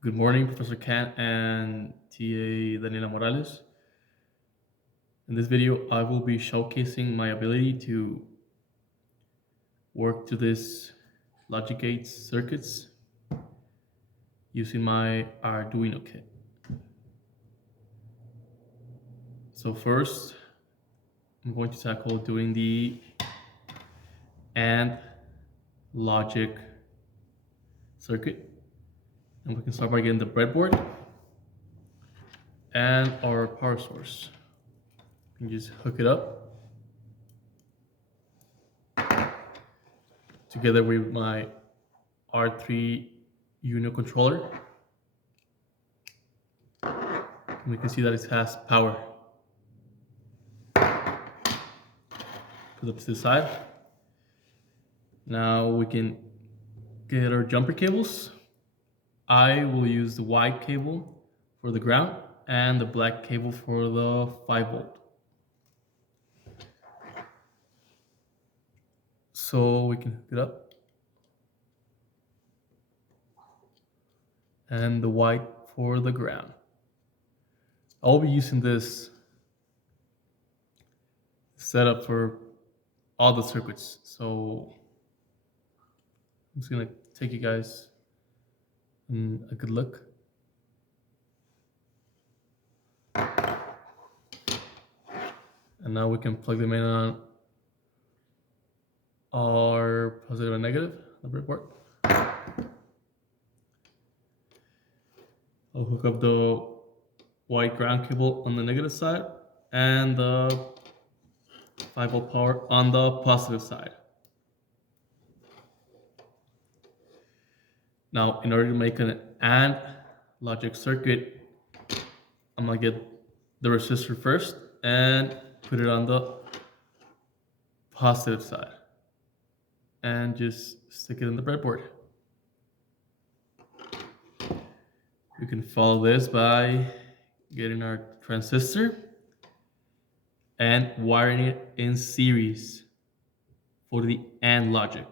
Good morning, Professor Kant and TA Daniela Morales. In this video, I will be showcasing my ability to work to this logic gates circuits using my Arduino kit. So first, I'm going to tackle doing the AND logic circuit. And we can start by getting the breadboard and our power source. You can just hook it up together with my R3 Uno controller. And we can see that it has power. Put it to the side. Now we can get our jumper cables. I will use the white cable for the ground and the black cable for the 5 volt. So we can hook it up. And the white for the ground. I'll be using this setup for all the circuits. So I'm just gonna take you guys a good look. And now we can plug them in on our positive and negative, the breadboard. I'll hook up the white ground cable on the negative side and the 5 volt power on the positive side. Now, in order to make an AND logic circuit, I'm gonna get the resistor first and put it on the positive side and just stick it in the breadboard. We can follow this by getting our transistor and wiring it in series for the AND logic.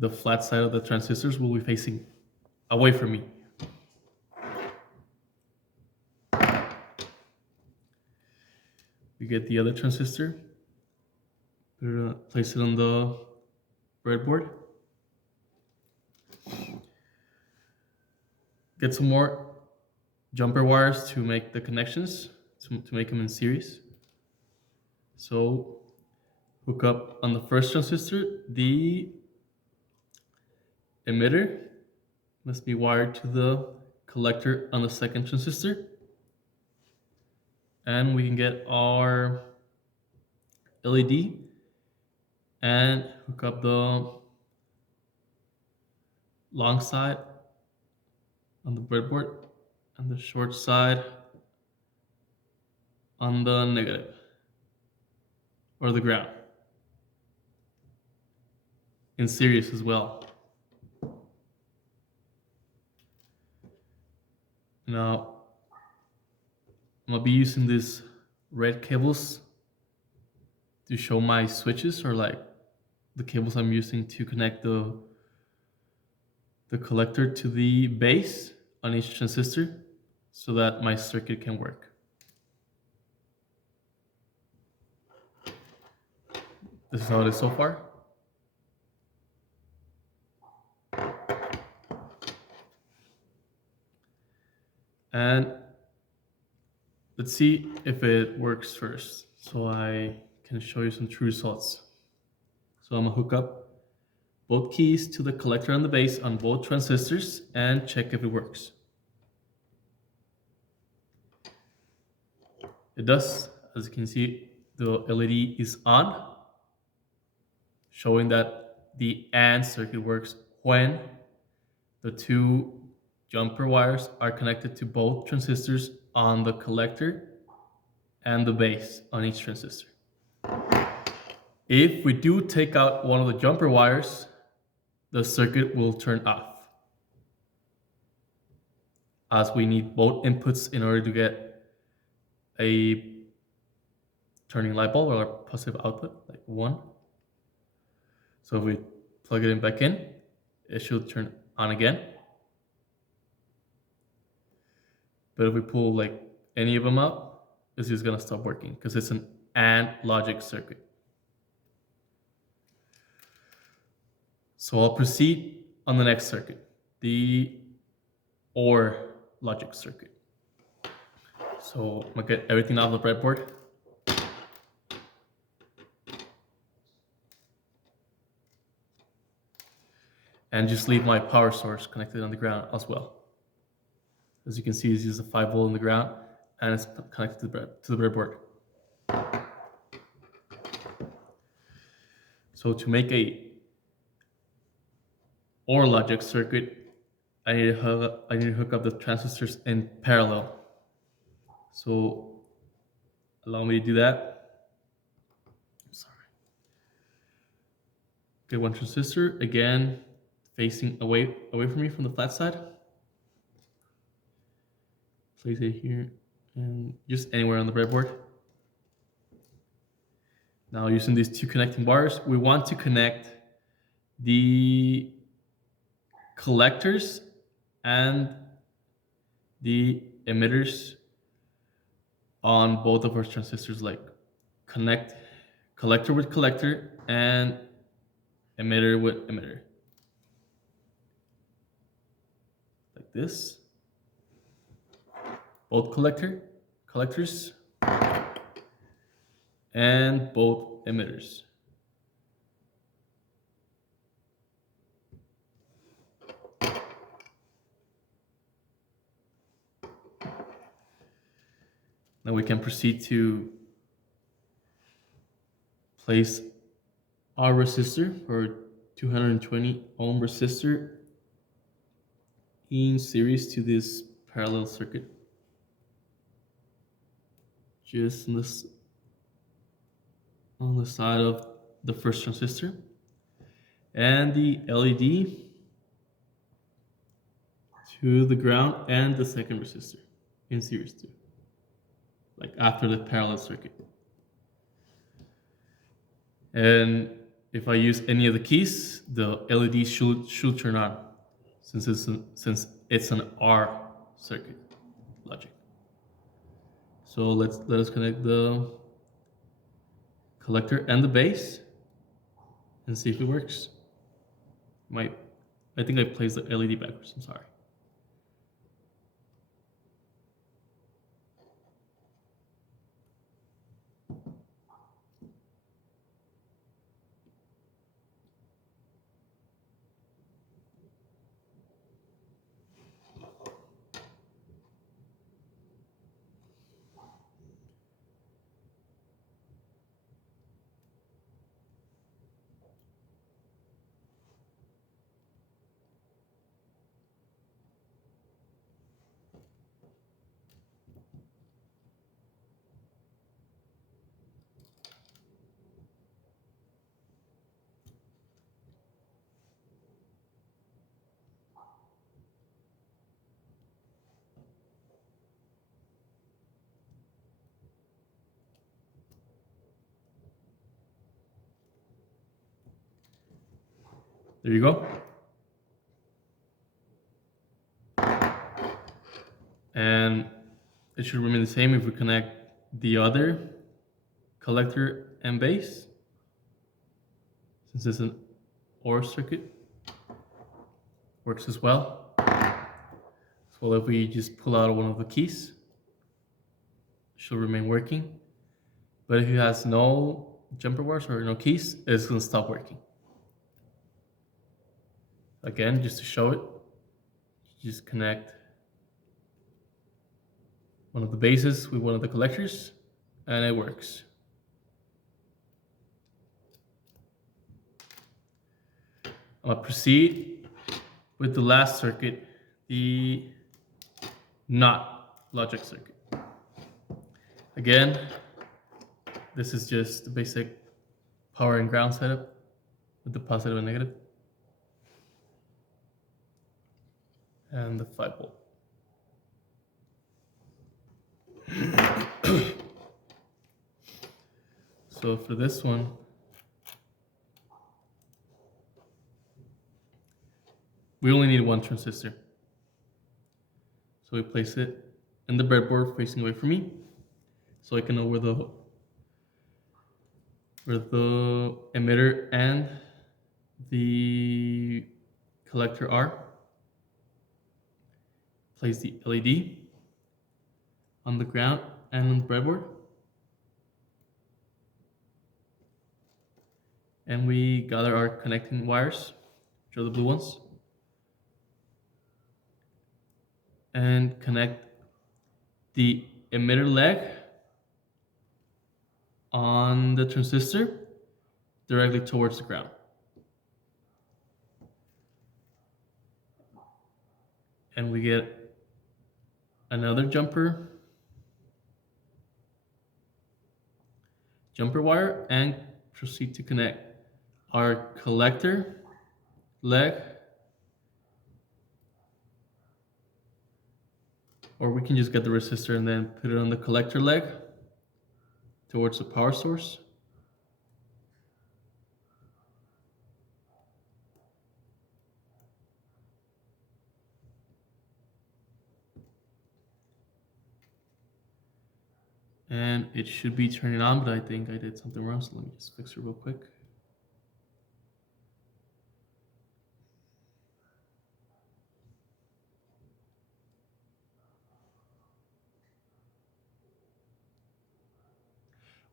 The flat side of the transistors will be facing away from me. We get the other transistor, place it on the breadboard. Get some more jumper wires to make the connections, to make them in series. So hook up on the first transistor, the emitter must be wired to the collector on the second transistor. And we can get our LED and hook up the long side on the breadboard and the short side on the negative or the ground in series as well. Now I'm gonna be using these red cables to show my switches, or like the cables I'm using to connect the collector to the base on each transistor so that my circuit can work. This is how it is so far. And let's see if it works first, so I can show you some true results. So I'm gonna hook up both keys to the collector and the base on both transistors and check if it works. It does. As you can see, the LED is on, showing that the AND circuit works when the two jumper wires are connected to both transistors on the collector and the base on each transistor. If we do take out one of the jumper wires, the circuit will turn off, as we need both inputs in order to get a turning light bulb or positive output, like 1. So if we plug it in back in, it should turn on again. But if we pull like any of them out, it's just gonna stop working because it's an AND logic circuit. So I'll proceed on the next circuit, the OR logic circuit. So I'm gonna get everything off the breadboard. And just leave my power source connected on the ground as well. As you can see, it's just a 5 volt in the ground and it's connected to the breadboard. So to make a OR logic circuit, I need to hook up the transistors in parallel. So allow me to do that. I'm sorry. Get one transistor, again, facing away from me from the flat side. Place it here and just anywhere on the breadboard. Now using these 2 connecting bars, we want to connect the collectors and the emitters on both of our transistors, like connect collector with collector and emitter with emitter. Like this. Both collectors and both emitters. Now we can proceed to place our resistor, or 220 ohm resistor, in series to this parallel circuit. Just on the side of the first transistor. And the LED to the ground and the second resistor in series too, like after the parallel circuit. And if I use any of the keys, the LED should turn on, since it's an R circuit logic. So let us connect the collector and the base and see if it works. I think I placed the LED backwards. I'm sorry. There you go. And it should remain the same if we connect the other collector and base, since it's an OR circuit. Works as well. So if we just pull out one of the keys, it should remain working. But if it has no jumper wires or no keys, it's going to stop working. Again, just to show it, just connect one of the bases with one of the collectors, and it works. I'm going to proceed with the last circuit, the NOT logic circuit. Again, this is just the basic power and ground setup with the positive and negative. And the 5 volt. So for this one, we only need one transistor. So we place it in the breadboard facing away from me, so I can know where the emitter and the collector are. Place the LED on the ground and on the breadboard. And we gather our connecting wires, which are the blue ones, and connect the emitter leg on the transistor directly towards the ground. And we get another jumper wire and proceed to connect our collector leg, or we can just get the resistor and then put it on the collector leg towards the power source. And it should be turning on, but I think I did something wrong, so let me just fix it real quick.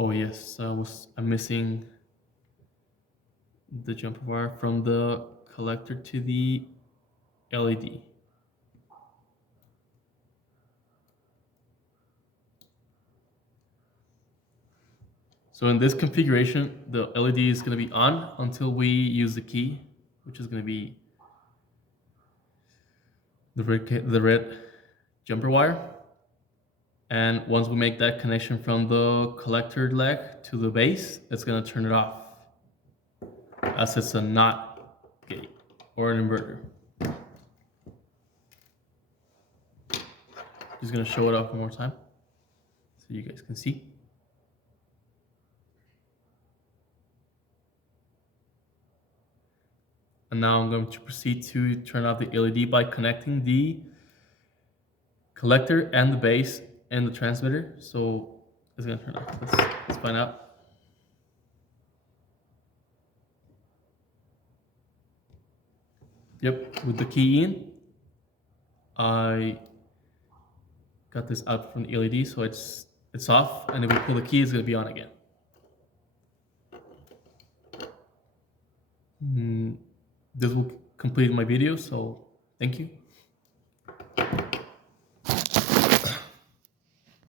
Oh yes, I'm missing the jumper wire from the collector to the LED. So in this configuration, the LED is going to be on until we use the key, which is going to be the red jumper wire. And once we make that connection from the collector leg to the base, it's going to turn it off, as it's a NOT gate or an inverter. Just going to show it off one more time so you guys can see. And now I'm going to proceed to turn off the LED by connecting the collector and the base and the transmitter. So it's going to turn off. Let's find out. Yep, with the key in, I got this out from the LED, so it's off, and if we pull the key, it's going to be on again. This will complete my video, so thank you.